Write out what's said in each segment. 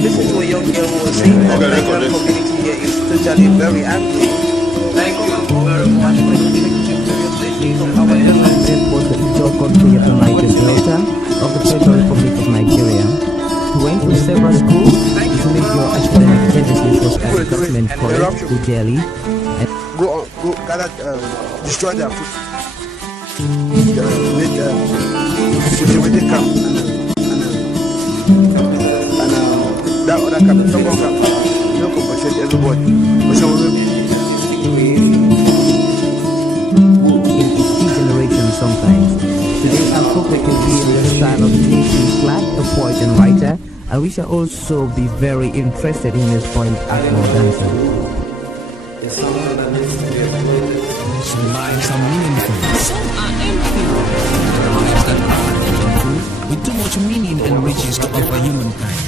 listen to a young girl who was saying that the Nigerian community here is totally very angry. Thank you very much for listening to previously from our This was the Ijaw country of the Niger Delta of the Federal Republic of Nigeria. He went to several schools. His major academic emphasis was at Government College, New Delhi. Go gather, destroy their food. Make Fujiwede camp and that other camp, second camp. You don't compensate everybody. But some of them in its generation sometimes. Today our focus will be on the style of J.P. Clark, a poet and writer, and we shall also be very interested in his point Akmo dancer. Some lives are meaningful, some are empty. Lives that are meaningful, with too much meaning and riches to offer humankind.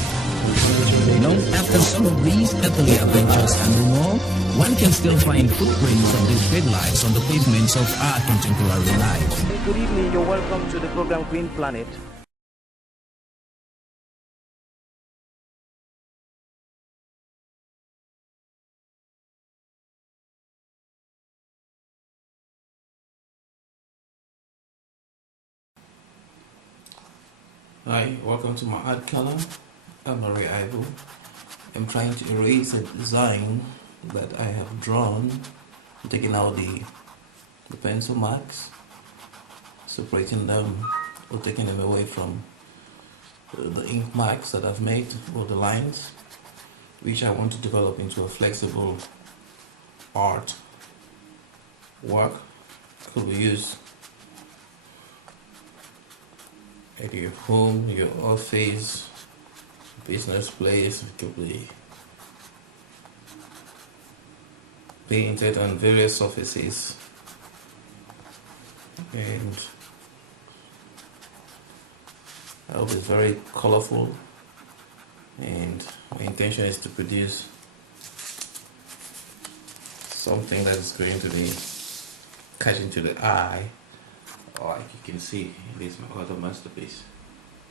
After some of these earthly adventures and more, one can still find footprints of these great lives on the pavements of our contemporary lives. Good evening, you're welcome to the program Green Planet. Hi, welcome to my art column. I'm Arrey Ivo. I'm trying to erase a design that I have drawn, taking out the pencil marks, separating them or taking them away from the ink marks that I've made or the lines, which I want to develop into a flexible art work. Could be used at your home, your office, business place. It could be painted on various surfaces, and I hope it's very colorful, and my intention is to produce something that is going to be catching to the eye. Like you can see, it is my other masterpiece.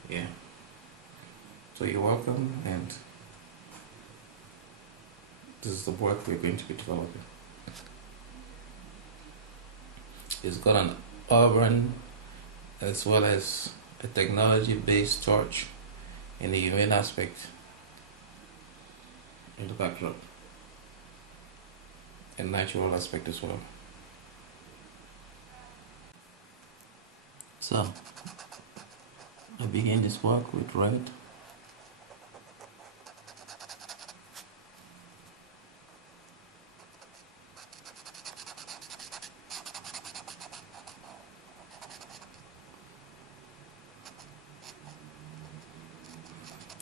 Yeah. So you're welcome, and this is the work we're going to be developing. It's got an urban as well as a technology-based touch in the humane aspect in the backdrop, and natural aspect as well. So, I begin this work with red.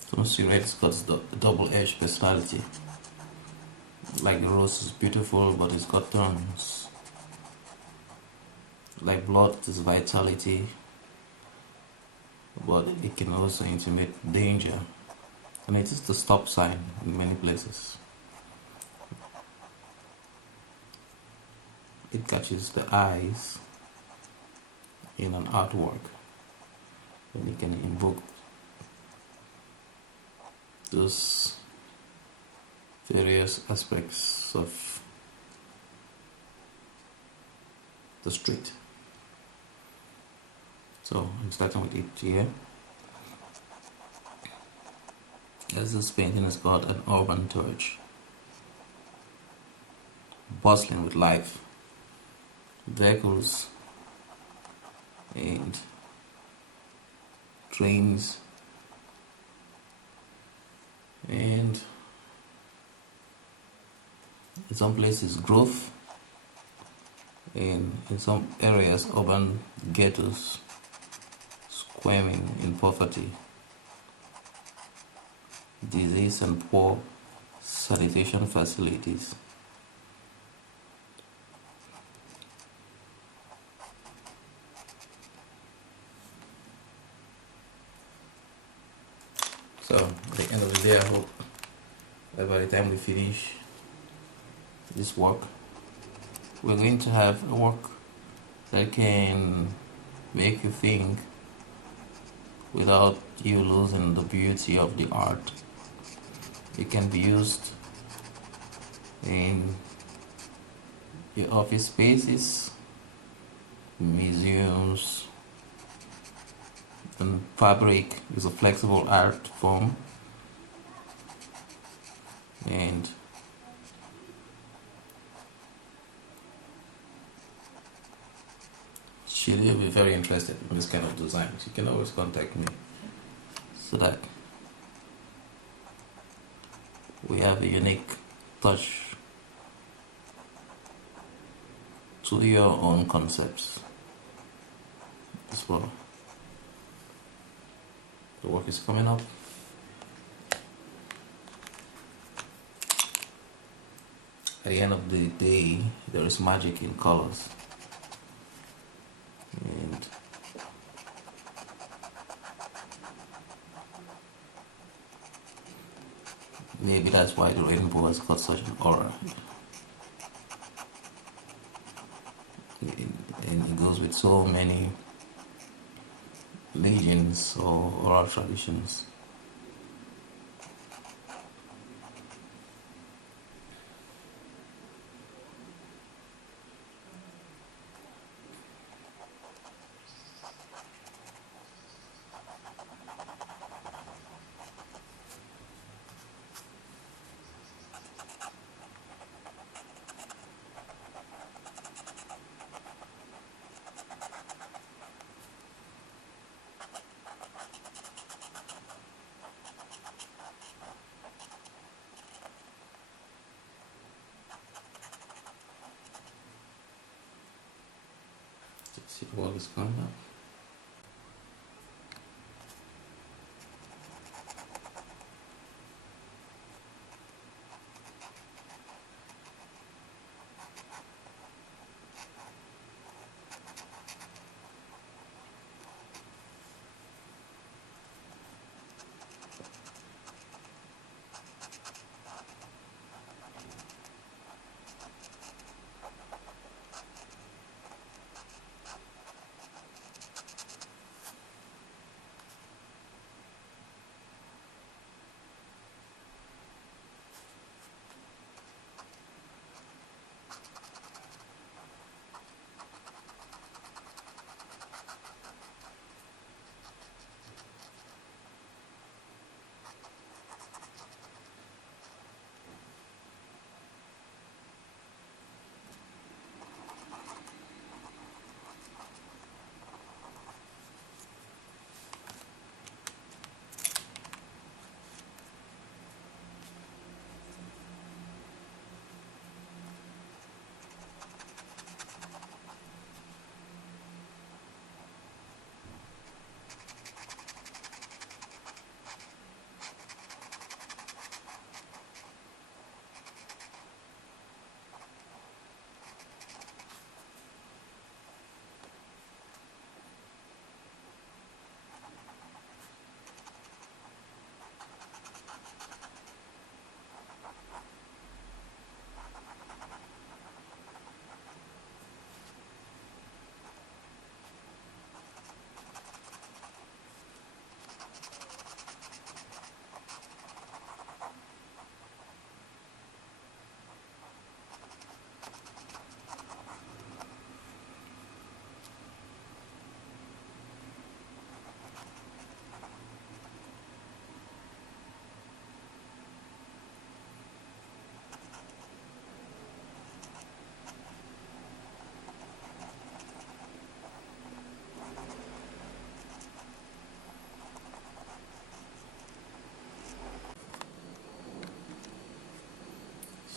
So, see, red's got the double-edged personality. Like the rose is beautiful, but it's got thorns. Like blood, it is vitality, but it can also intimate danger, and it is the stop sign in many places. It catches the eyes in an artwork, and it can invoke those various aspects of the street. So I'm starting with it here. As this painting has got an urban touch, bustling with life, vehicles and trains, and in some places growth, and in some areas urban ghettos squirming in poverty, disease and poor sanitation facilities. So at the end of the day, I hope that by the time we finish this work, we're going to have a work that can make you think without you losing the beauty of the art. It can be used in your office spaces, museums, and fabric is a flexible art form, and she will be very interested in this kind of design. She can always contact me so that we have a unique touch to your own concepts as well. The work is coming up. At the end of the day, there is magic in colors. And maybe that's why the rainbow has got such an aura. And it goes with so many legends or oral traditions. See what is coming up.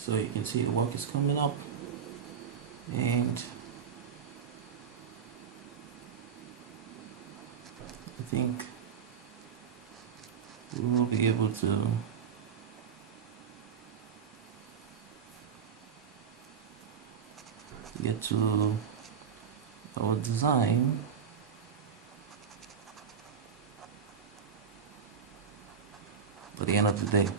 So you can see the work is coming up, and I think we will be able to get to our design by the end of the day.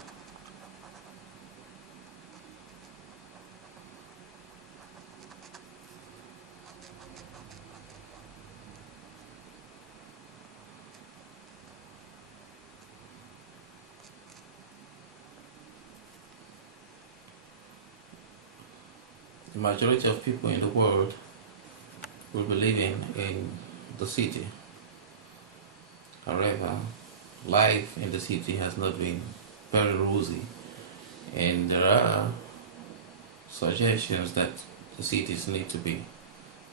the majority of people in the world will be living in the city. However, life in the city has not been very rosy, and there are suggestions that the cities need to be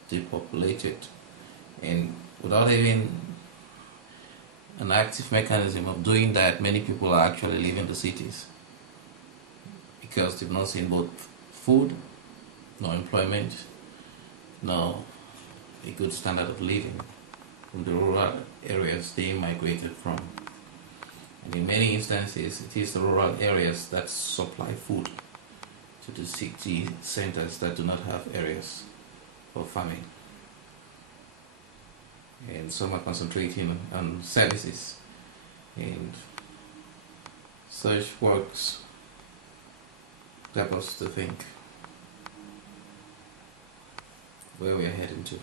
depopulated, and without even an active mechanism of doing that, many people are actually leaving the cities because they've not seen both food, no employment, no a good standard of living from the rural areas they migrated from. And in many instances, it is the rural areas that supply food to the city centers that do not have areas for farming. And some are concentrating on services, and such works help us to think where we are heading to,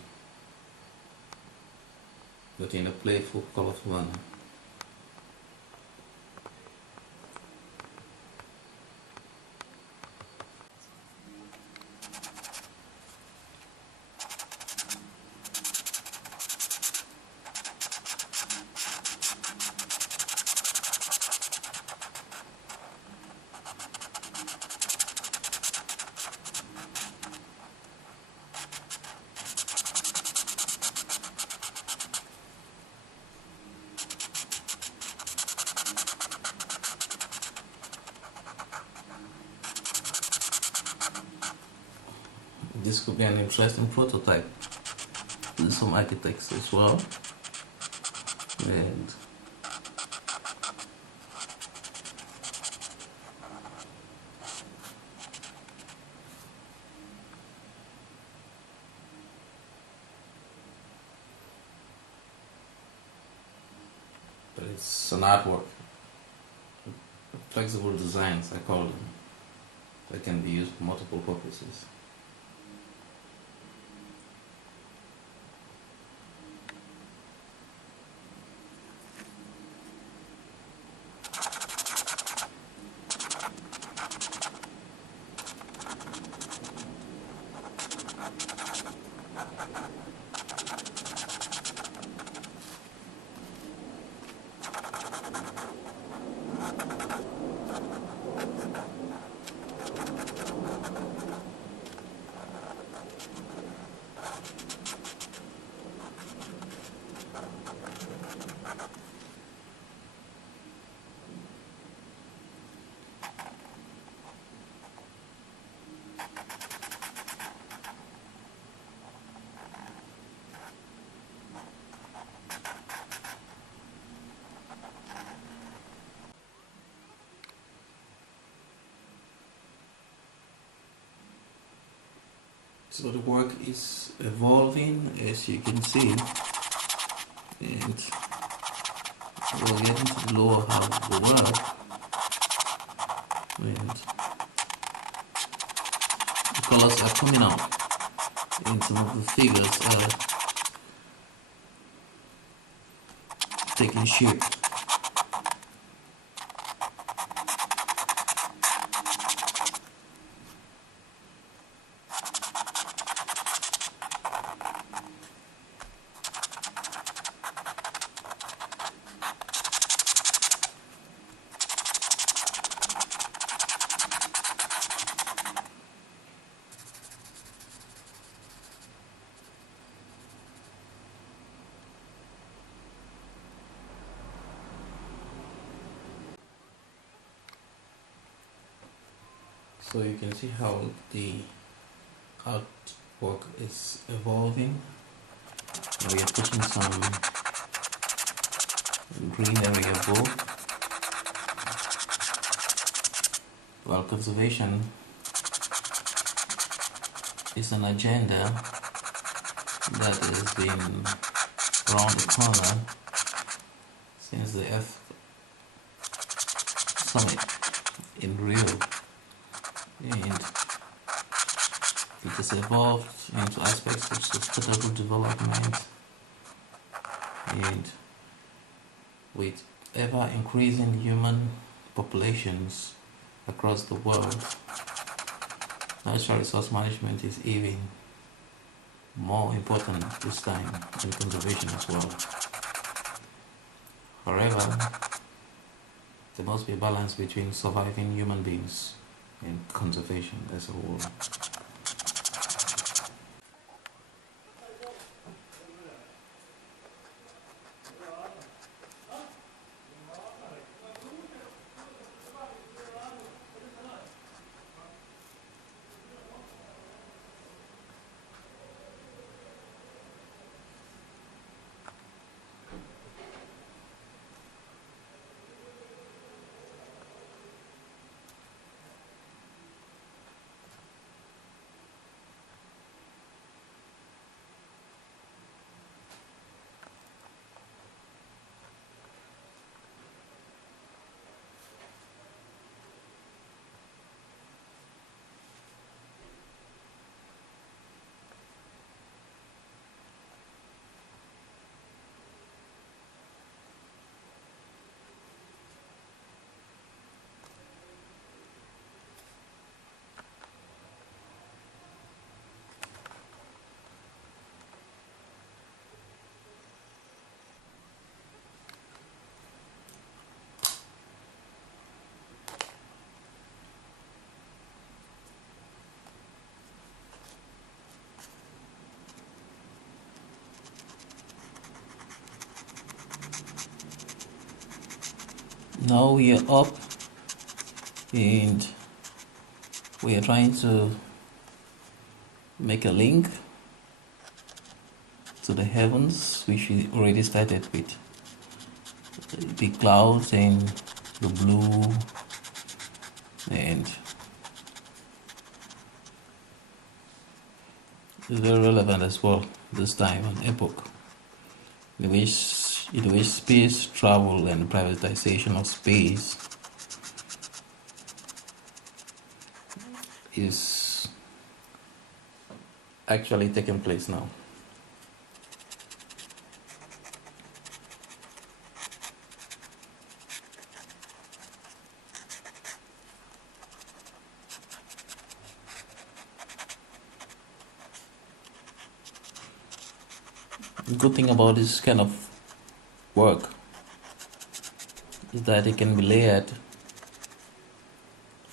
but in a playful, colorful manner. This could be an interesting prototype with some architects as well. And but it's an artwork, flexible designs, I call them, that can be used for multiple purposes. So the work is evolving, as you can see, and we're getting to the lower half of the work, and the colors are coming out, and some of the figures are taking shape. So you can see how the artwork is evolving. Now we are putting some green area above, while conservation is an agenda that has been around the corner since the Earth Summit in Rio. And it has evolved into aspects of sustainable development, and with ever increasing human populations across the world, natural resource management is even more important this time, and conservation as well. However, there must be a balance between surviving human beings and conservation as a whole. Now we are up and we are trying to make a link to the heavens, which we already started with the clouds and the blue, and it's very relevant as well this time and epoch in which space travel and privatization of space is actually taking place now. The good thing about this kind of work is that it can be layered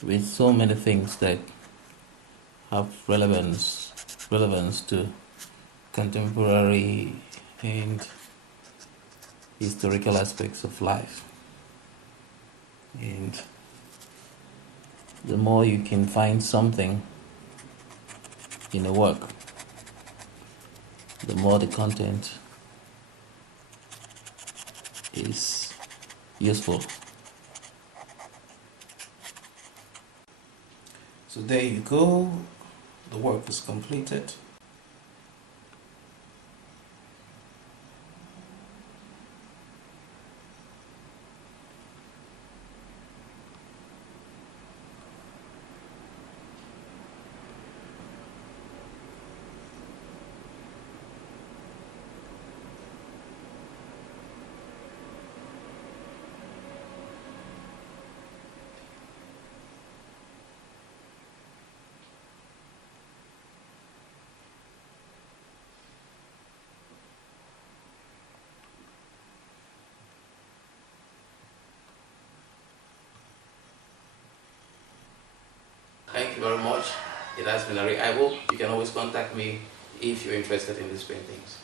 with so many things that have relevance to contemporary and historical aspects of life. And the more you can find something in a work, the more the content is useful. So there you go, the work is completed. Thank you very much. It has been Arrey Ivo. You can always contact me if you're interested in these paintings.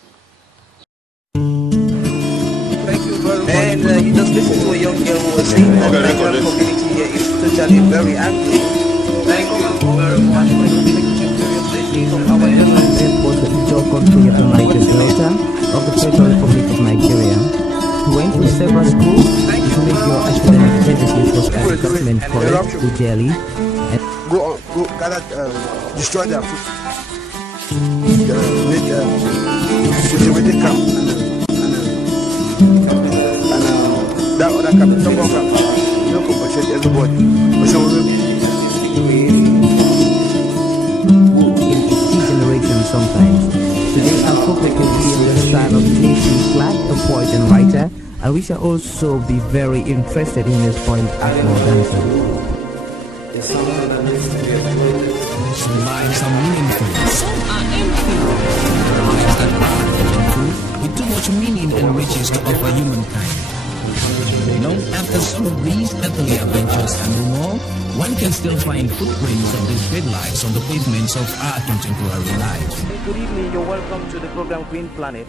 Thank you very much. And you just listen to a young girl who was saying that the Nigerian community here is totally very angry. Thank you very much for your picture to your blessing from our President was the Ijaw country of the Niger Delta of the Federal Republic of Nigeria. He went to several schools to make your academic services was at Government College to Delhi. Go gather, destroy their food, make cultivated camp, and that other camp, double camp, you don't compensate everybody. But some of them, in its generation sometimes. Today I hope we can be in the style of J.C. Clark, a poet and writer. We shall also be very interested in his point Agro dancer. It's something that needs to be exploited. Some lives are meaningful, some are empty. Lives that are meaningful, with too much meaning and riches to offer humankind. After some of these earthly adventures and more, one can still find footprints of these great lives on the pavements of our contemporary lives. Good evening, you're welcome to the program Green Planet.